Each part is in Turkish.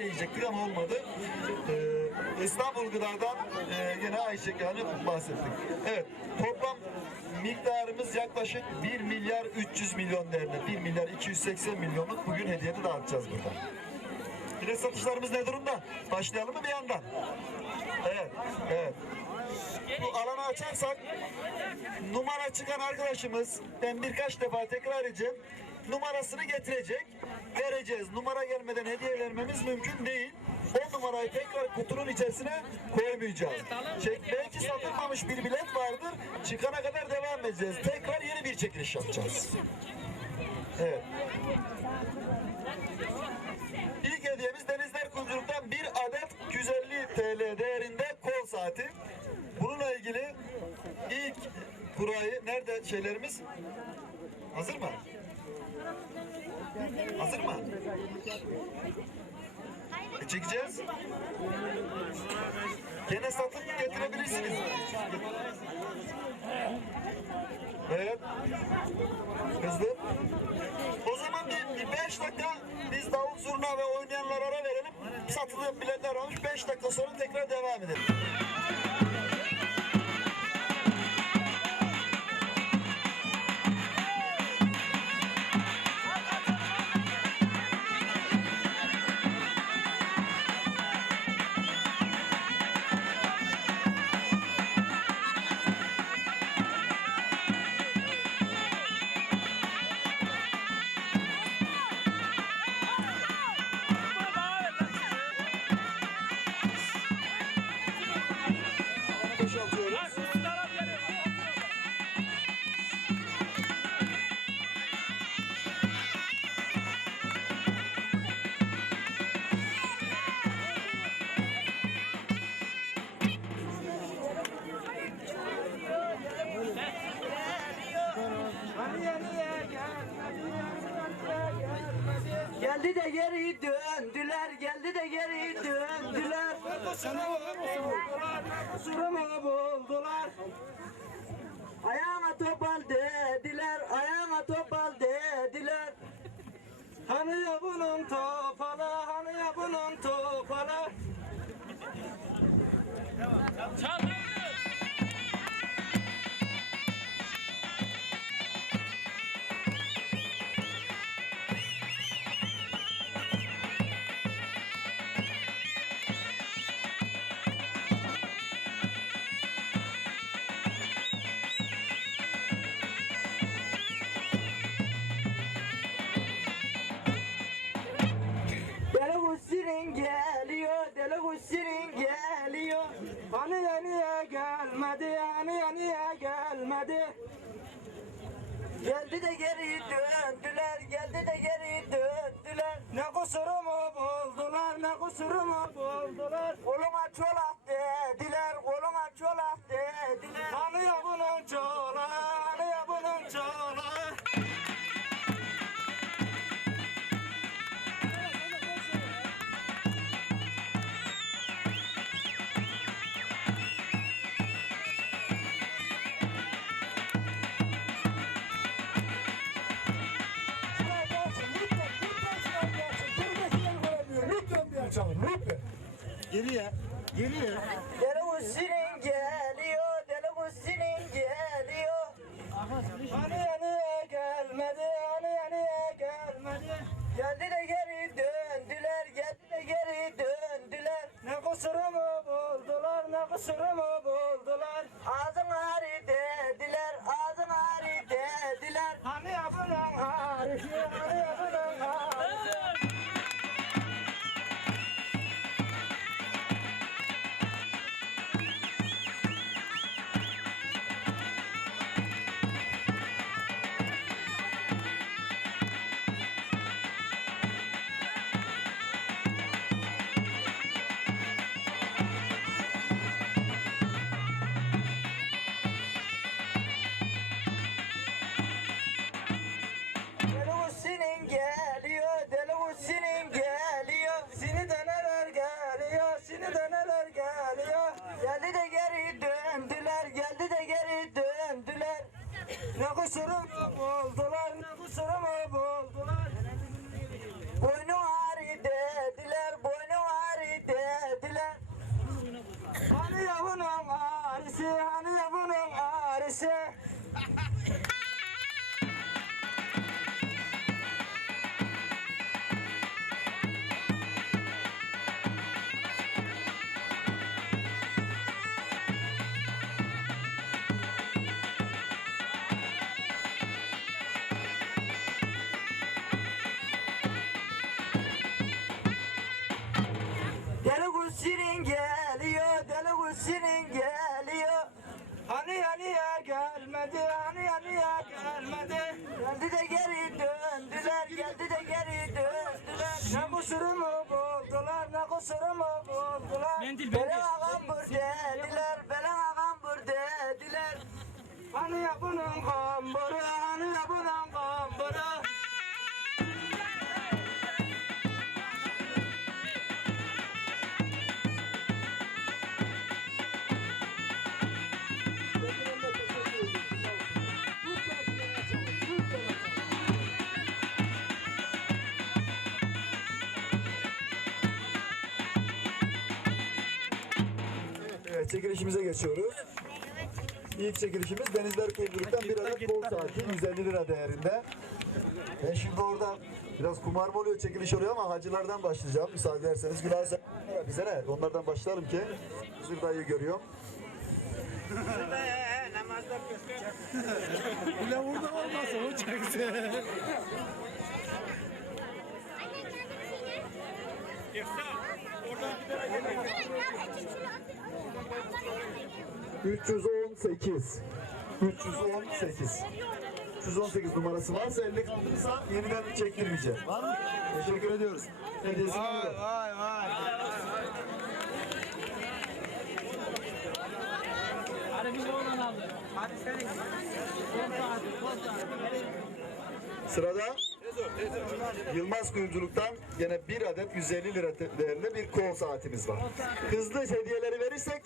Yiyecektik ama olmadı. Ee, İstanbul Gıda'dan e, gene ayçiçek yağını bahsettik. Evet, toplam miktarımız yaklaşık 1 milyar 300 milyon değerinde. 1 milyar 280 milyonluk bugün hediyeni dağıtacağız burada. Bilet satışlarımız ne durumda? Başlayalım mı bir yandan? Evet, evet. Bu alanı açarsak numara çıkan arkadaşımız ben birkaç defa tekrar edeceğim. Numarasını getirecek. Vereceğiz. Numara gelmeden hediye vermemiz mümkün değil. O numarayı tekrar kutunun içerisine koymayacağız. Çek, belki satılmamış bir bilet vardır. Çıkana kadar devam edeceğiz. Tekrar yeni bir çekiliş yapacağız. Evet. İlk hediyemiz Denizler Kuyumculuk'tan bir adet 250 TL değerinde kol saati. Bununla ilgili ilk kurayı nerede şeylerimiz? Hazır mı? Hazır mı? E, çekeceğiz. Gene satıp getirebilirsiniz. Evet. Hızlı. O zaman bir, bir beş dakika biz davul zurna ve oynayanlara ara verelim. Satılıp biletler olmuş. Beş dakika sonra tekrar devam edelim. Geldi de geri döndüler, geldi de geri döndüler. Kusurumu buldular. Ayağıma topal dediler, ayağıma topal dediler. Hani ya bunun topalı, hani ya bunun topalı. Deli Hüseyin geliyor. Hani ya niye gelmedi, hani ya niye gelmedi? Geldi de geri döndüler, geldi de geri döndüler. Ne kusurumu buldular, ne kusurumu buldular. Koluma çolak dediler, koluma çolak dediler. Hani ya bunun çolağı, hani ya bunun çolağı. Geriye, geriye. Deli Hüseyin Ne çekilişimize geçiyoruz. İlk çekilişimiz Denizler Kuyumculuk'tan bir adet bol saati 150 lira değerinde. Ben şimdi orada biraz kumar mı oluyor, çekiliş oluyor ama hacılardan başlayacağım. Müsaade ederseniz Gülay sen- bize ne? Onlardan başlayalım ki Hızır dayı görüyorum. Bile burada olmasa o çekse. Oradan 318. 318. 318 numarası varsa elde kaldıysa yeniden çektirmeyeceğim. Var mı? Teşekkür ediyoruz. Hediyesini veriyorum. Vay vay. Hadi biz oradan aldık. Sırada Yılmaz Kuyumculuk'tan yine bir adet 150 lira değerinde bir kol saatimiz var. Hızlı hediyeleri verirsek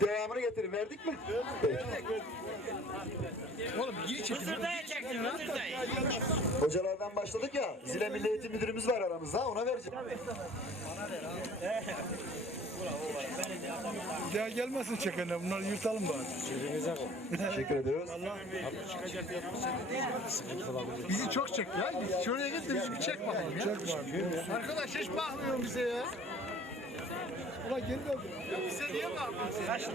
devamını getirin. Verdik mi? Peki. Oğlum gir çekin. Hızırdaya çektin, hızırdaya. Hocalardan başladık ya. Zile Milli Eğitim Müdürümüz var aramızda. Ona vereceğim. Gel gelmesin çekenler. Bunları yırtalım bari. Teşekkür ediyoruz. Bizi çok çek ya. Şuraya git de bizi bir çek bakalım ya. Çek var. Arkadaş hiç bakmıyor bize ya. Ulan geri dön. Ya bize niye bakmıyorsun?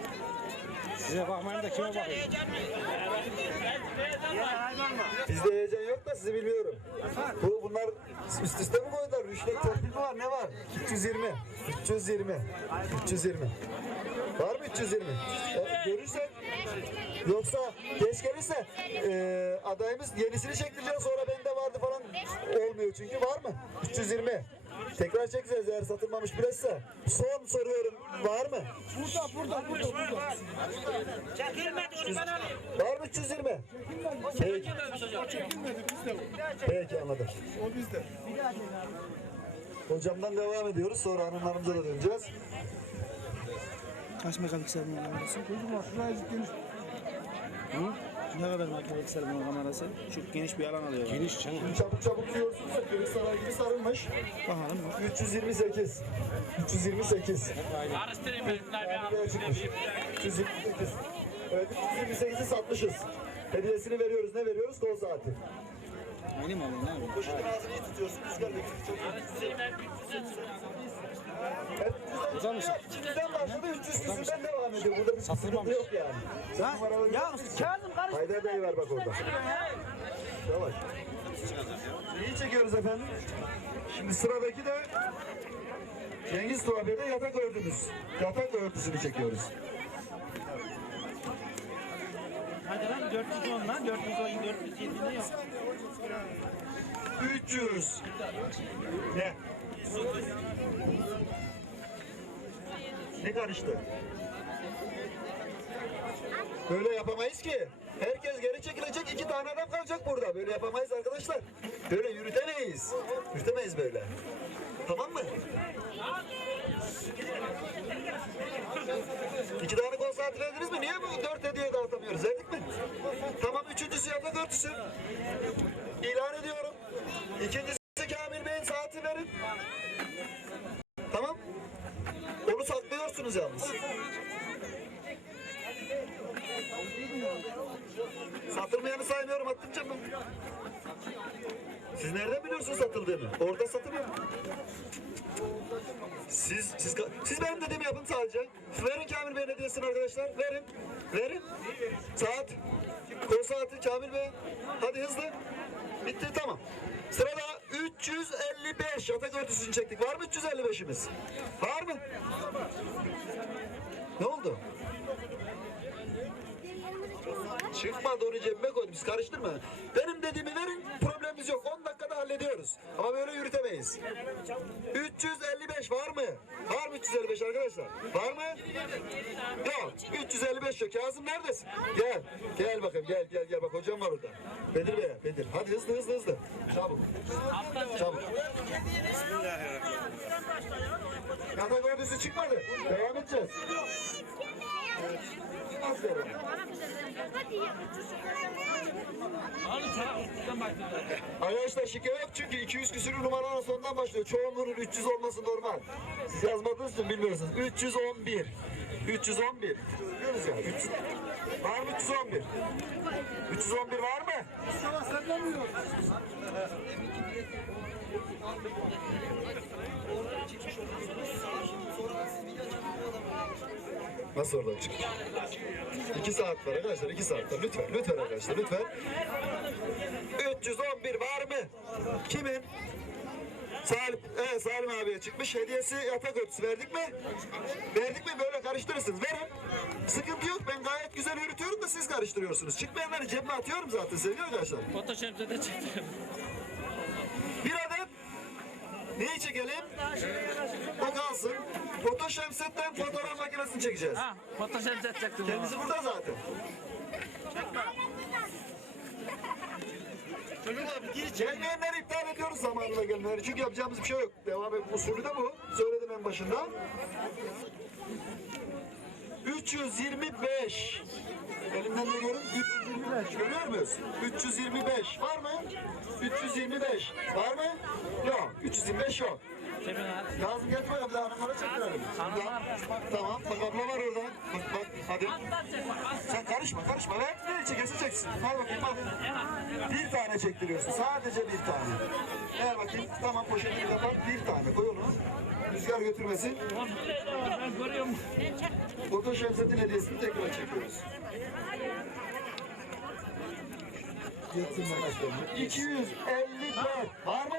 Bizde heyecan yok da sizi bilmiyorum. Bu bunlar üst üste mi koydular? Rüşvet mi var? Ne var? 320. 320. 320. Var mı 320? E, görürsek yoksa geç gelirse e, adayımız yenisini çektireceğiz sonra bende vardı falan olmuyor çünkü var mı? 320. Tekrar çekeceğiz eğer satılmamış bilirse. Son soruyorum var mı? Burada burada burada burada. Çekilmedi onu ben alayım. Var mı 320? Peki, Çekilmedi bizde. peki anladım. O bizde. Hocamdan devam ediyoruz. Sonra hanımlarımıza da döneceğiz. Kaç megapiksel bunun kamerası? Çocuk var. Şuraya geniş. Hı? Ne kadar megapiksel bunun kamerası? Çok geniş bir alan alıyor. Geniş canım. Şimdi çabuk çabuk diyorsunuz da kırık saray gibi sarılmış. Bakalım. 328. 328. Arastırayım ben. Buraya çıkmış. 328. Evet 328'i satmışız. Hediyesini veriyoruz. Ne veriyoruz? Kol saati. Yeni mi alıyorsun? Yapıyorsun? Poşetin ağzını iyi tutuyorsun. Rüzgar bekliyor. Çok iyi. Evet, Güzel misin? Başladı 300 küsürden devam ediyor. Burada bir sıkıntı yok yani. Numaraları Ya Kazım karış Haydar Bey var bak orada. Yavaş. İyi çekiyoruz efendim. Şimdi sıradaki de Cengiz Tuhafiye'de yatak örtümüz. Yatak örtüsünü çekiyoruz. Hadi lan 410 lan. 410, 407 ne yok? 300. Ne? Ne karıştı? Böyle yapamayız ki. Herkes geri çekilecek. iki tane adam kalacak burada. Böyle yapamayız arkadaşlar. Böyle yürütemeyiz. Yürütemeyiz böyle. Tamam mı? İki tane kol saati verdiniz mi? Niye bu dört hediye? Tamam üçüncüsü yatak örtüsü. İlan ediyorum. İkincisi Kamil Bey'in saati verin. Tamam. Onu saklıyorsunuz yalnız. Satılmayanı saymıyorum attıracağım ben. Siz nereden biliyorsunuz satıldığını? Orada satılıyor. Siz, siz, siz benim dediğimi yapın sadece. Verin Kamil Bey'in hediyesini arkadaşlar. Verin. Verin. Saat. Kol saati Kamil Bey. Hadi hızlı. Bitti tamam. Sırada 355. Yatak örtüsünü çektik. Var mı 355'imiz? Var mı? Ne oldu? Çıkmadı onu cebime koydum. Siz karıştırma. Benim dediğimi verin. Problemimiz yok. 10 dakikada hallediyoruz. Ama böyle yürütemeyiz. 355 var mı? Var mı 355 arkadaşlar? Var mı? Yok. 355 yok. Kazım neredesin? Gel. Gel bakayım. Gel gel gel. Bak hocam var orada. Bedir Bey. Bedir. Hadi hızlı hızlı hızlı. Çabuk. Çabuk. Yatak örtüsü çıkmadı. Devam edeceğiz. Aferin. Arkadaşlar şike yok çünkü 200 küsürü numaranın sonundan başlıyor. Çoğunluğunun 300 olması normal. Siz yazmadığınız için bilmiyorsunuz. 311. 311. Biliyorsunuz ya. 300. Var mı 311? 311 var mı? Mustafa senden mi? Nasıl oradan çıktı? 2 saat var arkadaşlar 2 saat var. Lütfen lütfen arkadaşlar lütfen. 311 var mı? Kimin? Salim, evet, Salim abiye çıkmış. Hediyesi yatak örtüsü verdik mi? Verdik mi? Böyle karıştırırsınız. Verin. Sıkıntı yok. Ben gayet güzel yürütüyorum da siz karıştırıyorsunuz. Çıkmayanları cebime atıyorum zaten sevgili arkadaşlar. Photoshop'ta da çektim. Bir adet neyi çekelim? O kalsın. Photoshop setten fotoğraf makinesini çekeceğiz. Ha, Photoshop çekecektim. Kendisi burada zaten. Gelmeyenleri iptal ediyoruz zamanında gelmeleri. Çünkü yapacağımız bir şey yok. Devam et usulü de bu. Söyledim en başında. 325. Elimden ne görün? 325. Görüyor muyuz? 325. Var mı? 325. Var mı? Yok. 325 yok. Cebine at. Lazım getirme bir daha hanımlara çektirelim. Hanımlar. Tamam. Bak abla var orada. Bak bak. Hadi. Sen karışma karışma. Ver ne çekersin çeksin. Hadi bakayım bak. Bir tane çektiriyorsun. Sadece bir tane. Ver bakayım. Tamam poşetini kapat. Bir tane koy onu. Rüzgar götürmesin. De Ben görüyorum. Foto şemsiyetin hediyesini tekrar çekiyoruz. 254 var mı?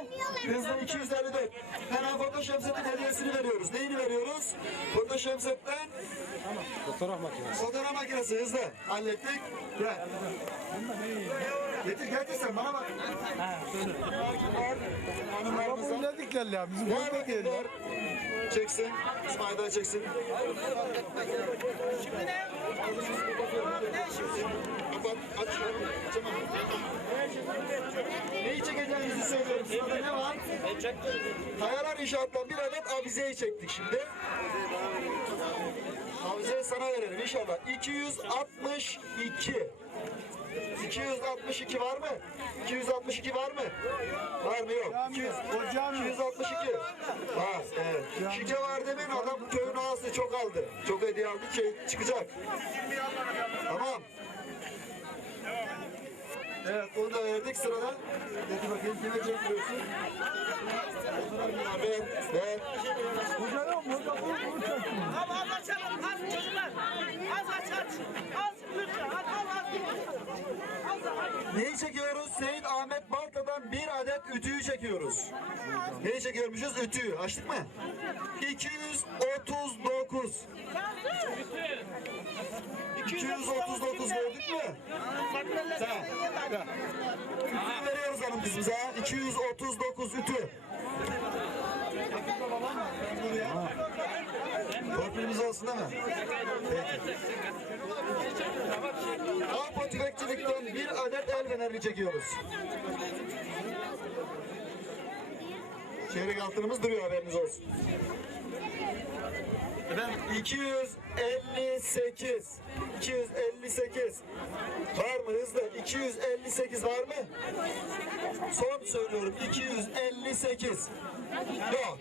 Hızlı 254. Hemen foto şemsiyetin hediyesini veriyoruz. Neyini veriyoruz? Foto şemsiyetten Fotoğraf makinesi. fotoğraf makinesi hızlı. Hallettik. Gel. Getir getir sen bana bak. Var. Hanımlarımıza. Söyledikler ya. Bizim bakayım ya. ver. Çeksin. İsmail da çeksin. Şimdi ne? Kapat. Aç. Açamam. Neyi çekeceğimizi söylüyorum. Sırada ne var? Kayalar İnşaat'tan bir adet avizeyi çektik şimdi. Avizeyi sana verelim inşallah. 262. 262 var mı? 262 var mı? Var mı yok? 200, O cami. 262. Var evet. Şike var demeyin adam köyün ağası çok aldı. Çok hediye aldı şey çıkacak. Tamam. Evet onu da verdik sırada. Dedi bakayım kime çektiriyorsun? Ver, ver. Hoca yok mu? Hoca bu çekti. Abi az açalım az çocuklar. Az aç aç. Az lütfen az az az. Neyi çekiyoruz? Seyit Ahmet Balta'dan bir adet ütüyü çekiyoruz. Neyi çekiyormuşuz? Ütüyü. Açtık mı? 239. 239 gördük mü? Sen. Veriyoruz hanım bize. 239 ütü. Torpilimiz olsun değil mi? Peki. Avrupa tüfekçilikten bir adet el feneri çekiyoruz. Çeyrek altınımız duruyor haberiniz olsun. Efendim 258 258 var mı hızlı 258 var mı? Son söylüyorum 258 Yok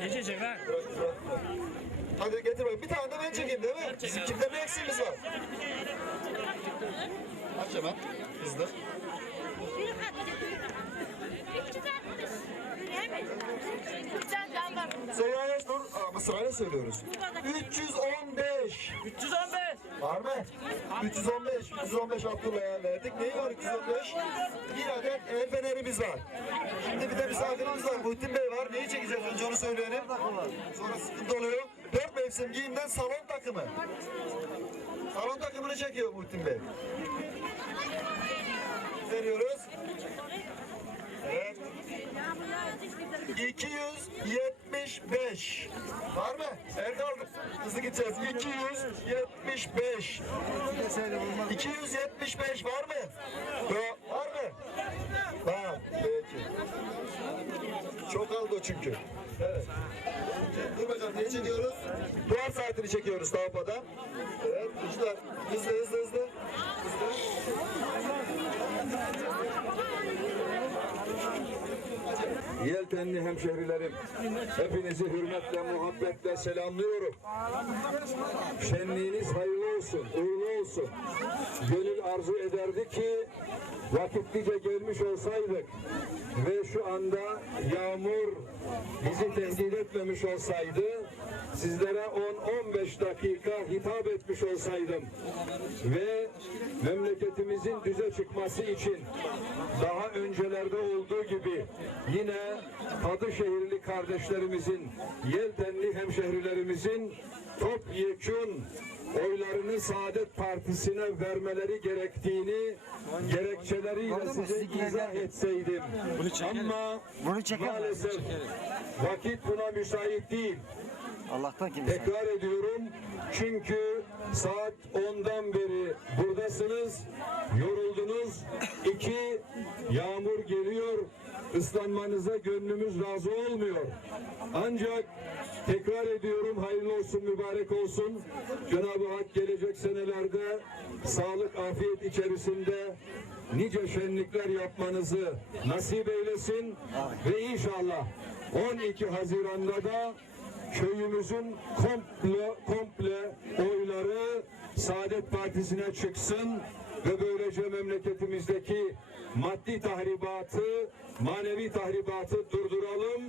Ne çekecek ha? Hadi getir bakayım. Bir tane de ben çekeyim değil mi? Bizim kimde ne eksiğimiz var? Aç hemen. Hızlı. Seyyare dur. Ama sırayla söylüyoruz. 315. 315. Var mı? 315, 315 Abdullah'a verdik. Neyi var 315? Bir adet el fenerimiz var. Şimdi bir de misafirimiz var. Muhittin Bey var. Neyi çekeceğiz? Önce onu söyleyelim. Sonra sıkıntı oluyor. Dört mevsim giyimden salon takımı. Salon takımını çekiyor Muhittin Bey. Veriyoruz. Evet. 275. Var mı? Erkan hızlı gideceğiz. 275. 275 var mı? Var mı? Var. Peki. Çok aldı çünkü. Evet. Dur bakalım neyi çekiyoruz? Duvar saatini çekiyoruz Tavpa'da. Evet. Kuşlar. Hızlı hızlı hızlı. Hızlı. Yeltenli hemşehrilerim, hepinizi hürmetle, muhabbetle selamlıyorum. Şenliğiniz hayırlı olsun, uğurlu olsun. Gönül arzu ederdi ki vakitlice gelmiş olsaydık ve şu anda yağmur bizi tehdit etmemiş olsaydı, sizlere 10-15 dakika hitap etmiş olsaydım ve memleketimizin düze çıkması için daha öncelerde olduğu gibi yine Kadışehirli kardeşlerimizin, Yeltenli hemşehrilerimizin topyekun oylarını Saadet Partisi'ne vermeleri gerektiğini gerekçeleriyle size izah etseydim. Ama maalesef vakit buna müsait değil. Allah'tan kim? Tekrar ediyorum çünkü saat 10'dan beri buradasınız, yoruldunuz. İki, yağmur geliyor, ıslanmanıza gönlümüz razı olmuyor. Ancak tekrar ediyorum hayırlı olsun, mübarek olsun. Cenab-ı Hak gelecek senelerde sağlık, afiyet içerisinde nice şenlikler yapmanızı nasip eylesin ve inşallah 12 Haziran'da da köyümüzün komple komple oyları Saadet Partisi'ne çıksın ve böylece memleketimizdeki maddi tahribatı, manevi tahribatı durduralım.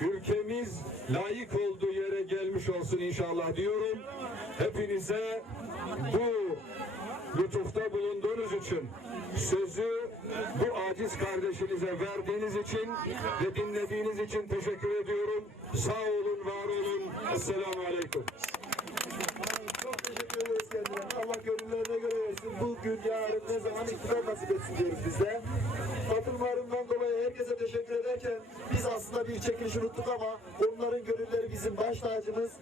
Ülkemiz layık olduğu yere gelmiş olsun inşallah diyorum. Hepinize bu lütufta bulunduğunuz için sözü bu aciz kardeşinize verdiğiniz için ve dinlediğiniz için teşekkür ediyorum. Sağ olun, var olun. Esselamu Aleyküm. Allah gönüllerine göre versin. Bugün, yarın, ne zaman iktidar nasip etsin diyoruz biz de. Katılımlarından dolayı herkese teşekkür ederken biz aslında bir çekiliş unuttuk ama onların gönülleri bizim baş tacımız.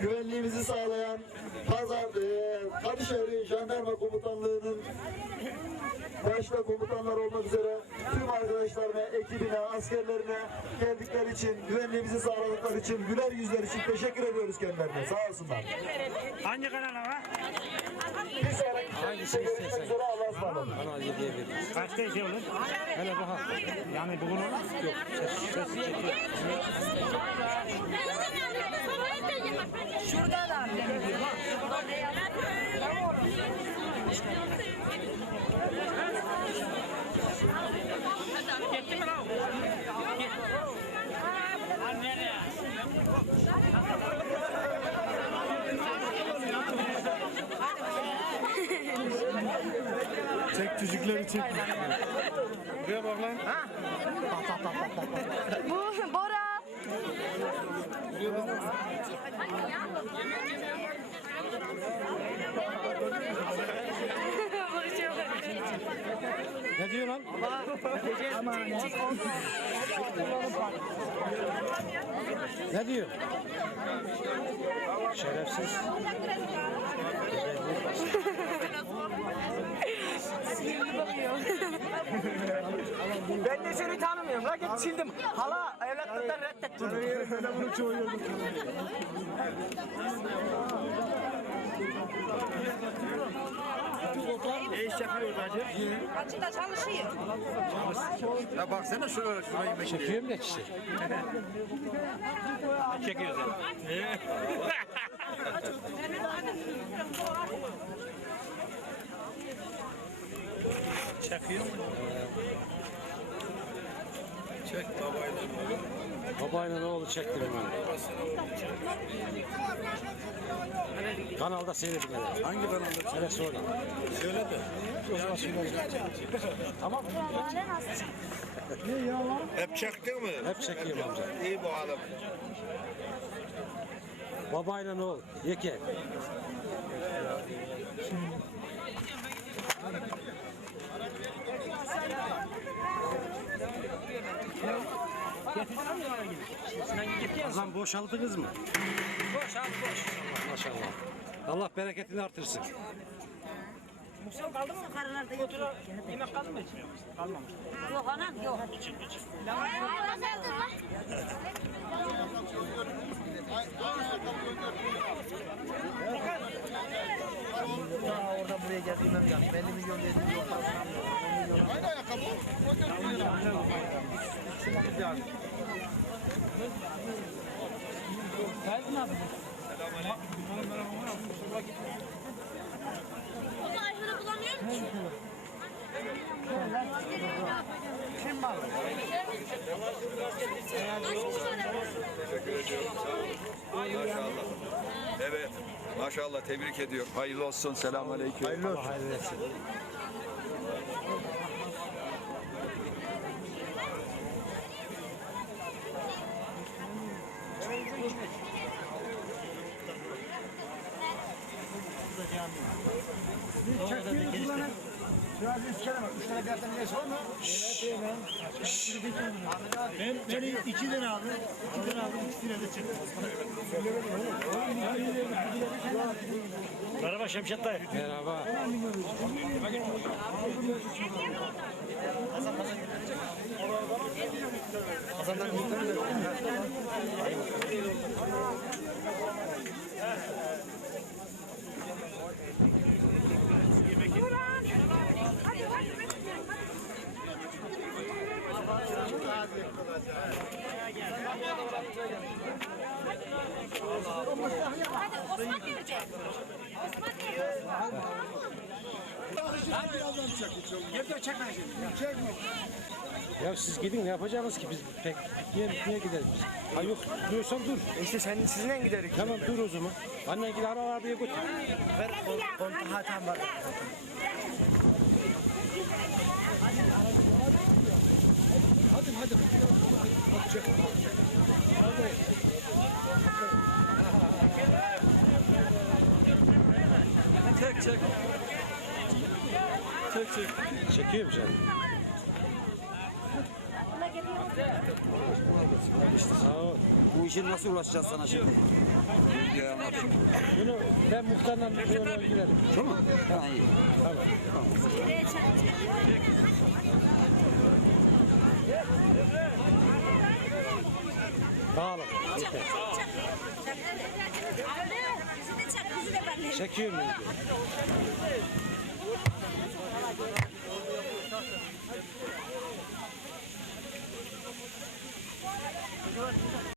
Güvenliğimizi sağlayan Pazar, e, Kadışehir Jandarma Komutanlığı'nın başta komutanlar olmak üzere tüm arkadaşlarına, ekibine, askerlerine geldikleri için, güvenliğimizi sağladıkları için, güler yüzler için teşekkür ediyoruz kendilerine. Sağ olsunlar. Hangi kanal ama? Bir sonraki görüşmek üzere Allah'a ısmarladık. Kaçta şey olur? Hele bak. Yani bugün olur? Yok. Ses, ses çekiyor. Şurada da mi lan? Çek çocukları çek. Buraya bak lan. Bu Bora. Ne diyor lan? Ne diyor? Şerefsiz. Ben de seni tanımıyorum. La git sildim. Hala evlatlıktan reddettim. Bunu çoğu Ne iş yapıyor hacı? Açıkta çalışıyor. Ya baksana şuraya şuraya yemek Çekiyorum ya kişi. Çekiyoruz yani. Çekiyor mu? Babayla ne oldu çektim ben. Kanalda seyredin beni. Hangi kanalda? Söyle sonra. Söyle de. Tamam. Hep çektin mi? Hep çekeyim amca. İyi bu adam. Babayla ne oldu? Yeke. Kazan boşaldınız mı? Boş abi boş. Maşallah. Allah bereketini artırsın. Kaldı mı karılarda yok? Yemek kaldı mı hiç? Kalmamış. Yok anam yok. Daha oradan buraya geldiğimden yani 50 milyon dedim yok. Aynı ayakkabı. Geldin abi. O da ayları bulamıyorum ki. Kim var? Maşallah. Evet. Maşallah tebrik ediyorum. Hayırlı olsun. Selamünaleyküm. Hayırlı olsun. Biraz iskele bak. Üç tane bir yerden neyse var mı? Ben, beni iki lira aldım. İki lira aldım. İki lira da çektim. Merhaba Şemşet dayı. Merhaba. Hadi verecek. Ya siz gidin ne yapacaksınız ki biz pek niye, niye gideriz biz? Ha yok diyorsan dur. İşte sen sizinle giderik. Tamam dur o zaman. Annen gidi ara arabaya götür. Ver kontu hatam var. Çekiyorum canım. Sağ ol. Bu işe nasıl ulaşacağız sana şimdi? Bunu ben muhtarla sonra giderim. Tamam. Ha, iyi. Nereye çarpacak? Dağılın. Yeter. Anne, bizi de çak, bizi de benle. Çekiyorum ben.